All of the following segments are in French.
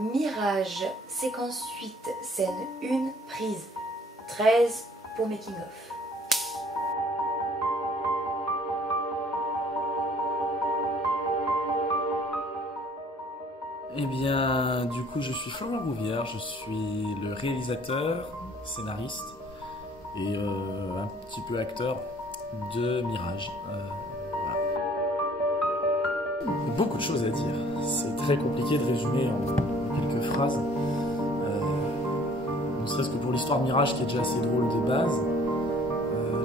Mirage, séquence 8, scène 1, prise 13 pour making of. Eh bien, du coup, je suis Florent Rouvière, je suis le réalisateur, scénariste et un petit peu acteur de Mirage. Voilà. Beaucoup de choses à dire. C'est très compliqué de résumer en quelques phrases. Ne serait-ce que pour l'histoire de Mirage qui est déjà assez drôle de base.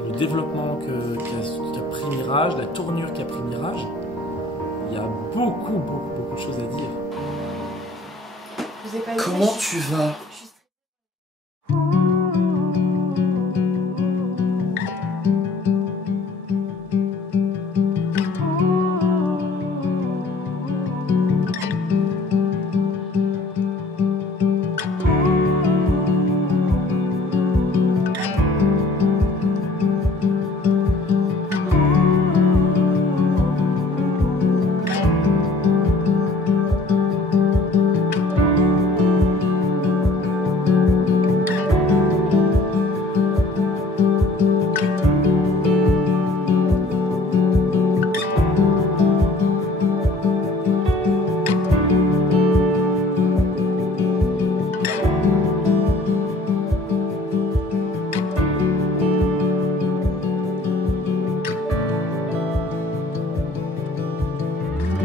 Le développement qu'a pris Mirage, la tournure qu'a pris Mirage. Il y a beaucoup de choses à dire. Comment tu vas ?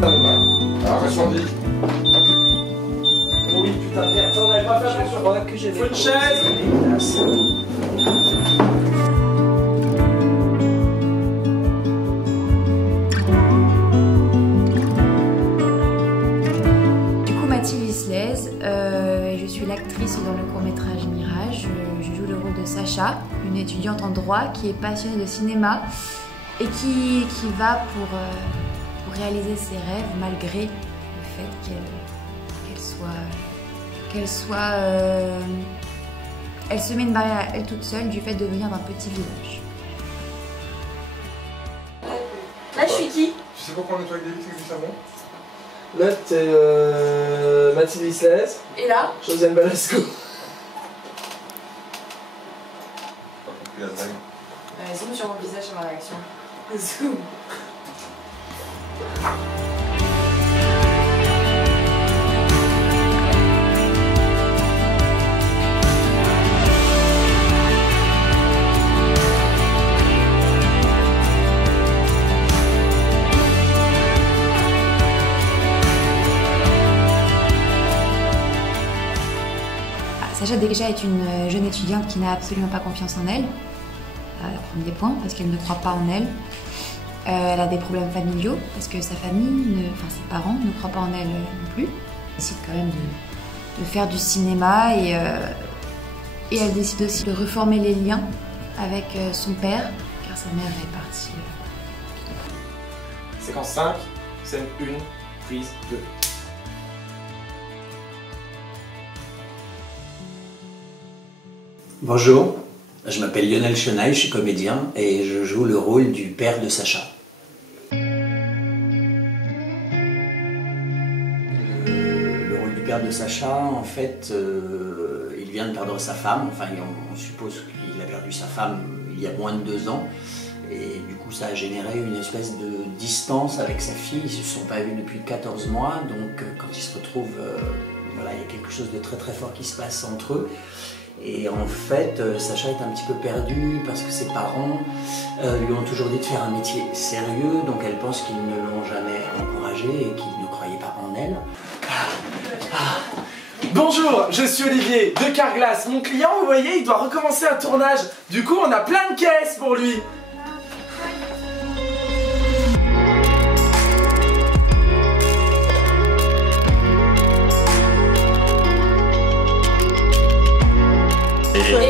Alors, incendie. Oui, putain, merde, ça on n'avait pas fait attention. Je crois que j'avais. Faut une chaise. Du coup, Mathilde Islez, je suis l'actrice dans le court-métrage Mirage. Je joue le rôle de Sacha, une étudiante en droit qui est passionnée de cinéma et qui va pour réaliser ses rêves malgré le fait elle se met une barrière à elle toute seule du fait de venir d'un petit village. Là, je suis qui? Tu sais pourquoi on nettoie avec des vitres avec du savon? Là, t'es Mathilde Islez. Et là? Josiane Balasco. Zoom sur mon visage, sur ma réaction. Zoom. Sacha déjà est une jeune étudiante qui n'a absolument pas confiance en elle, premier point, parce qu'elle ne croit pas en elle. Elle a des problèmes familiaux, parce que sa famille, ses parents ne croient pas en elle non plus. Elle décide quand même de faire du cinéma et elle décide aussi de reformer les liens avec son père, car sa mère est partie. Séquence 5, scène 1, prise 2. Bonjour, je m'appelle Lionel Chenaille, je suis comédien et je joue le rôle du père de Sacha. Le rôle du père de Sacha, en fait, il vient de perdre sa femme, enfin on suppose qu'il a perdu sa femme il y a moins de 2 ans et du coup ça a généré une espèce de distance avec sa fille, ils ne se sont pas vus depuis 14 mois, donc quand ils se retrouvent, voilà, il y a quelque chose de très très fort qui se passe entre eux. Et en fait, Sacha est un petit peu perdu parce que ses parents lui ont toujours dit de faire un métier sérieux, donc elle pense qu'ils ne l'ont jamais encouragé et qu'ils ne croyaient pas en elle. Bonjour, je suis Olivier de Carglass. Mon client, vous voyez, il doit recommencer un tournage. Du coup, on a plein de caisses pour lui.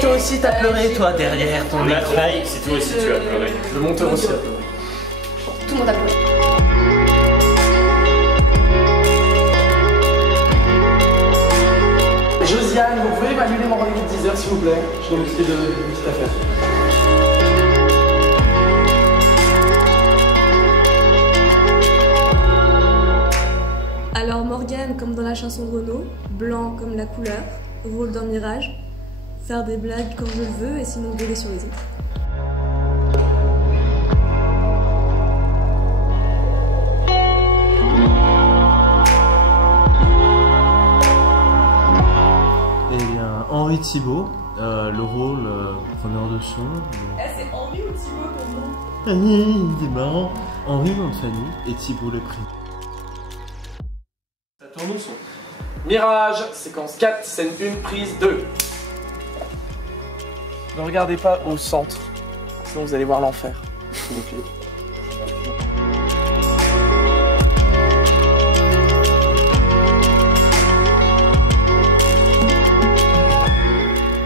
Toi aussi t'as pleuré toi derrière ton écran. C'est toi aussi tu as pleuré. Le monteur aussi a pleuré. Tout le monde a pleuré. Josiane, vous pouvez m'annuler mon rendez-vous de 10h s'il vous plaît? Je dois m'occuper d'une petite affaire. Alors Morgane, comme dans la la chanson de Renaud, blanc comme la couleur, rôle dans Mirage, faire des blagues quand je le veux et sinon gueuler sur les autres. Eh bien, Henri Thibault, le rôle preneur de son. C'est Henri ou Thibault ton nom? Il est marrant. Henri, nom de famille, et Thibault le prénom. Ça tourne au son. Mirage, séquence 4, scène 1, prise 2. Ne regardez pas au centre, sinon vous allez voir l'enfer.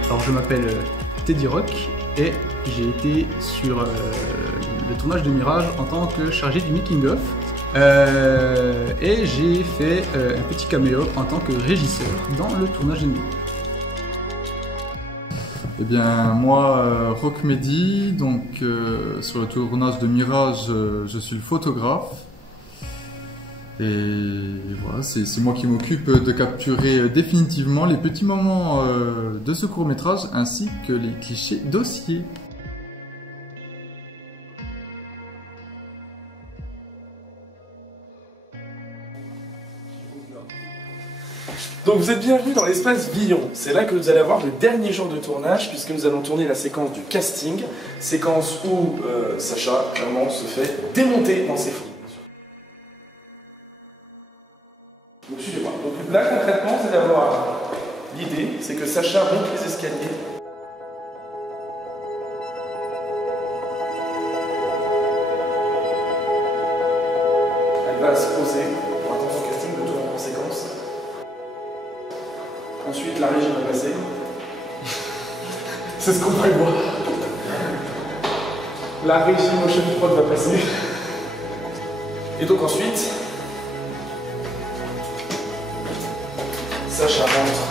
Alors je m'appelle Teddy Rock et j'ai été sur le tournage de Mirage en tant que chargé du making of et j'ai fait un petit caméo en tant que régisseur dans le tournage de Mirage. Eh bien moi, Rock Mehdi, donc sur le tournage de Mirage, je suis le photographe. Et voilà, c'est moi qui m'occupe de capturer définitivement les petits moments de ce court-métrage ainsi que les clichés dossiers. Donc vous êtes bienvenus dans l'espace Villon. C'est là que vous allez avoir le dernier jour de tournage puisque nous allons tourner la séquence du casting. Séquence où Sacha, clairement, se fait démonter dans ses fous. Donc suivez-moi. Donc là concrètement, vous allez avoir l'idée, c'est que Sacha monte les escaliers. Elle va se poser pour attendre son casting, le tour en séquence. Ensuite, la régie va passer. C'est ce qu'on prévoit. La régie motion prod va passer. Et donc ensuite, Sacha rentre.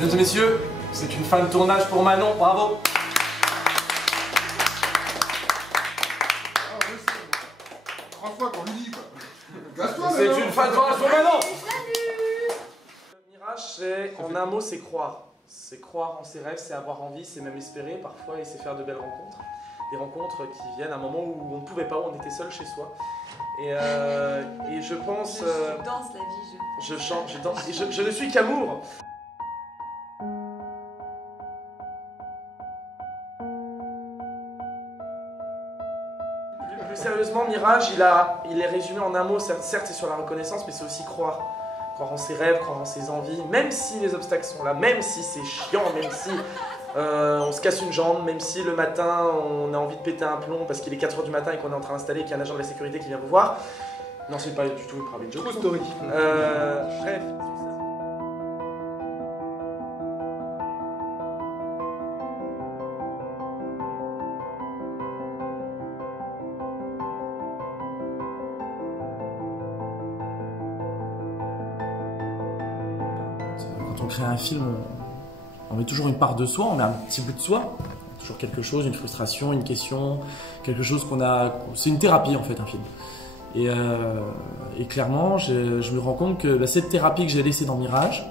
Mesdames et messieurs, c'est une fin de tournage pour Manon, bravo. Trois fois qu'on lui dit quoi. C'est une fin de tournage pour Manon. Mirage, c'est, en un mot, c'est croire. C'est croire en ses rêves, c'est avoir envie, c'est même espérer parfois et c'est faire de belles rencontres. Des rencontres qui viennent à un moment où on ne pouvait pas, où on était seul chez soi. Et je pense... Je danse la vie, je chante, je danse, et je ne suis qu'amour. Plus sérieusement, Mirage, il est résumé en un mot. Certes, c'est sur la reconnaissance, mais c'est aussi croire. Croire en ses rêves, croire en ses envies, même si les obstacles sont là, même si c'est chiant, même si on se casse une jambe, même si le matin on a envie de péter un plomb parce qu'il est 4 h du matin et qu'on est en train d'installer, qu'il y a un agent de la sécurité qui vient vous voir. Non, c'est pas du tout une private joke. Story. Bref. Quand on crée un film, on met toujours une part de soi, on met un petit bout de soi, toujours quelque chose, une frustration, une question, quelque chose qu'on a... C'est une thérapie en fait, un film. Et clairement, je me rends compte que cette thérapie que j'ai laissée dans Mirage,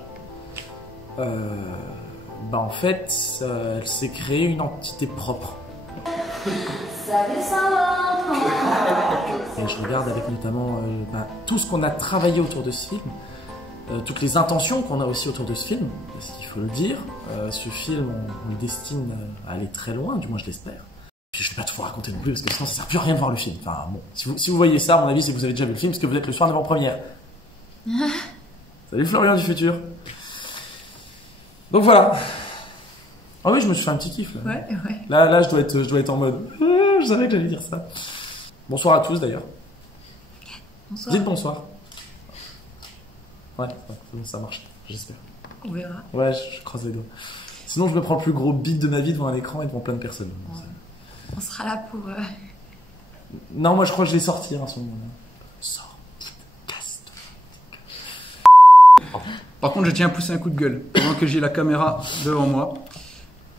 en fait, elle s'est créée une entité propre. Et je regarde avec notamment tout ce qu'on a travaillé autour de ce film, toutes les intentions qu'on a aussi autour de ce film, parce qu'il faut le dire, ce film, on le destine à aller très loin, du moins je l'espère. Puis je ne vais pas tout vous raconter non plus, parce que sinon ça ne sert plus à rien de voir le film. Enfin bon, si vous voyez ça, à mon avis, c'est que vous avez déjà vu le film, parce que vous êtes le soir d'avant-première. Salut Florian du futur. Donc voilà. Ah oui, je me suis fait un petit kiff là. Ouais. Là, je dois être en mode. Je savais que j'allais dire ça. Bonsoir à tous d'ailleurs. Bonsoir. Dites bonsoir. Ouais, ça marche, j'espère. On verra. Ouais, je croise les doigts. Sinon, je me prends le plus gros beat de ma vie devant un écran et devant plein de personnes. Ouais. On sera là pour... Non, moi je crois que je vais sortir à ce moment-là. Sors, casse. Par contre, je tiens à pousser un coup de gueule. Pendant que j'ai la caméra devant moi,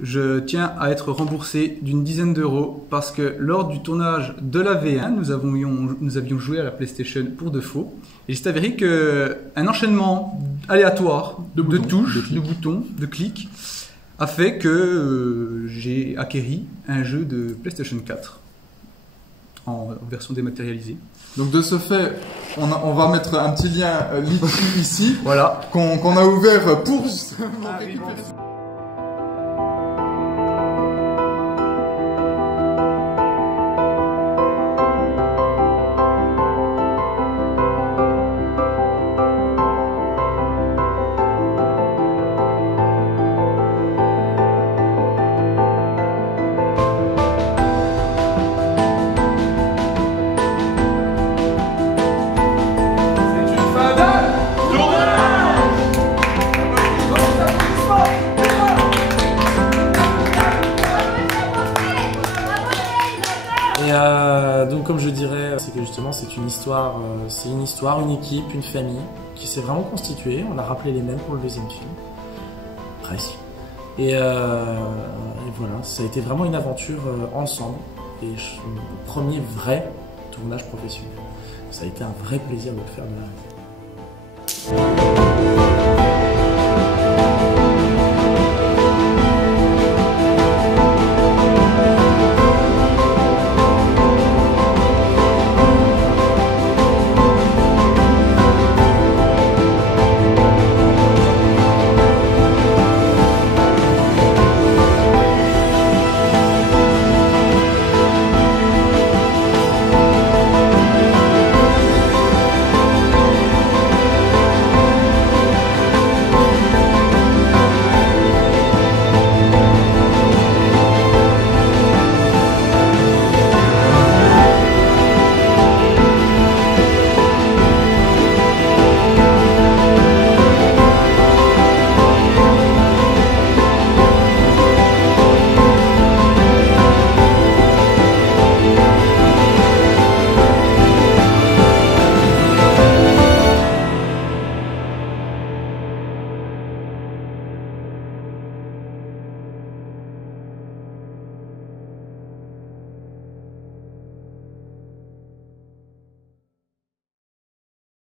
je tiens à être remboursé d'une dizaine d'euros parce que lors du tournage de la V1, nous avions joué à la PlayStation pour de faux. Et il s'est avéré qu'un enchaînement aléatoire de touches, de boutons, de clics, a fait que j'ai acquéri un jeu de PlayStation 4 en version dématérialisée. Donc de ce fait, on va mettre un petit lien Litchi ici, voilà, qu'on a ouvert pour récupérer. Donc comme je dirais, c'est que justement c'est une histoire, une équipe, une famille qui s'est vraiment constituée. On a rappelé les mêmes pour le deuxième film, presque. Et voilà, ça a été vraiment une aventure ensemble et le premier vrai tournage professionnel. Ça a été un vrai plaisir de le faire de la